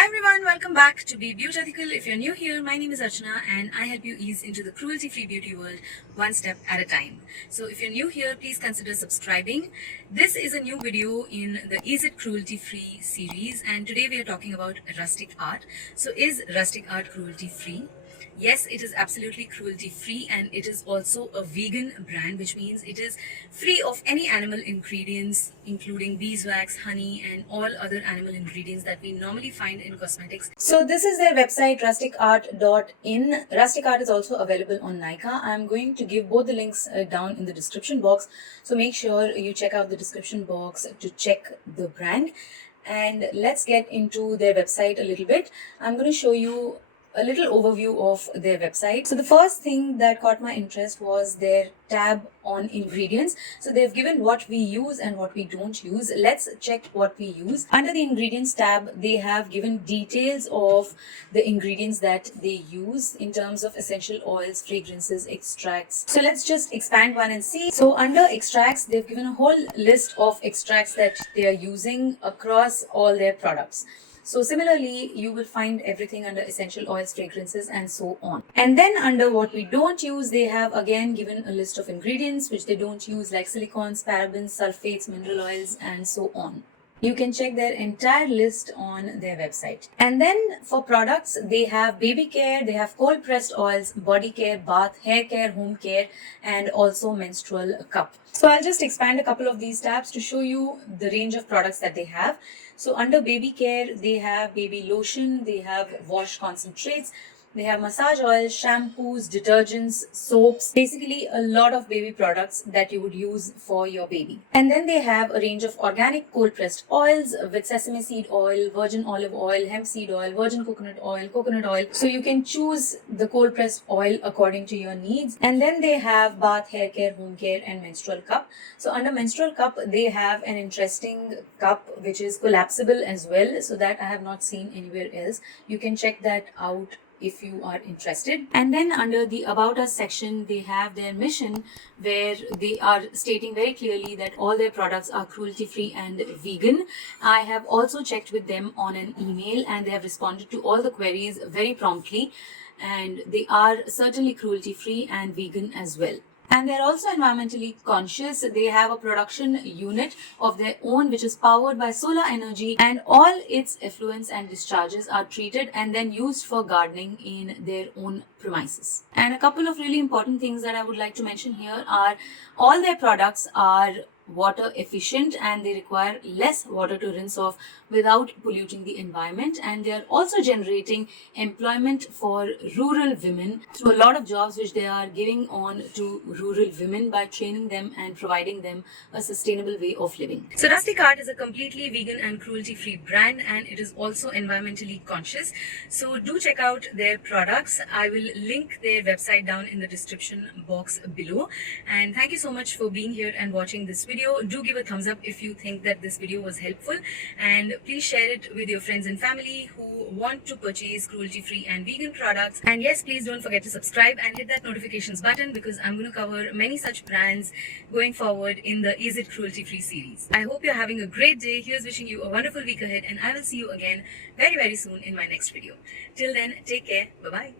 Hi everyone, welcome back to Be Beautethical. If you're new here, my name is Archana and I help you ease into the cruelty-free beauty world one step at a time. So if you're new here, please consider subscribing. This is a new video in the Is It Cruelty Free series, and today we are talking about rustic art. So is rustic art cruelty free? Yes, it is absolutely cruelty free, and it is also a vegan brand, which means it is free of any animal ingredients, including beeswax, honey, and all other animal ingredients that we normally find in cosmetics. So this is their website, rusticart.in. Rustic art is also available on Nykaa. I'm going to give both the links down in the description box. So make sure you check out the description box to check the brand. And let's get into their website a little bit. I'm going to show you a little overview of their website. So the first thing that caught my interest was their tab on ingredients. So they've given what we use and what we don't use. Let's check what we use. Under the ingredients tab, they have given details of the ingredients that they use in terms of essential oils, fragrances, extracts. So let's just expand one and see. So under extracts, they've given a whole list of extracts that they are using across all their products. So similarly, you will find everything under essential oils, fragrances, and so on. And then under what we don't use, they have again given a list of ingredients which they don't use, like silicones, parabens, sulfates, mineral oils, and so on. You can check their entire list on their website. And then for products, they have baby care, they have cold pressed oils, body care, bath, hair care, home care, and also menstrual cup. So I'll just expand a couple of these tabs to show you the range of products that they have. So under baby care, they have baby lotion, they have wash concentrates, they have massage oils, shampoos, detergents, soaps, basically a lot of baby products that you would use for your baby. And then they have a range of organic cold pressed oils with sesame seed oil, virgin olive oil, hemp seed oil, virgin coconut oil, coconut oil. So you can choose the cold pressed oil according to your needs. And then they have bath, hair care, home care, and menstrual cup. So under menstrual cup, they have an interesting cup which is collapsible as well. So that I have not seen anywhere else. You can check that out if you are interested. And then under the About Us section, they have their mission where they are stating very clearly that all their products are cruelty free and vegan. I have also checked with them on an email and they have responded to all the queries very promptly, and they are certainly cruelty free and vegan as well. And they're also environmentally conscious. They have a production unit of their own which is powered by solar energy, and all its effluents and discharges are treated and then used for gardening in their own premises. And a couple of really important things that I would like to mention here are all their products are water efficient and they require less water to rinse off without polluting the environment, and they are also generating employment for rural women through a lot of jobs which they are giving on to rural women by training them and providing them a sustainable way of living. So Rustic Art is a completely vegan and cruelty free brand, and it is also environmentally conscious. So do check out their products. I will link their website down in the description box below. And thank you so much for being here and watching this video. Do give a thumbs up if you think that this video was helpful, and please share it with your friends and family who want to purchase cruelty free and vegan products. And yes, please don't forget to subscribe and hit that notifications button, because I'm going to cover many such brands going forward in the Is It Cruelty Free series. I hope you're having a great day. Here's wishing you a wonderful week ahead, and I will see you again very soon in my next video. Till then, take care. Bye bye.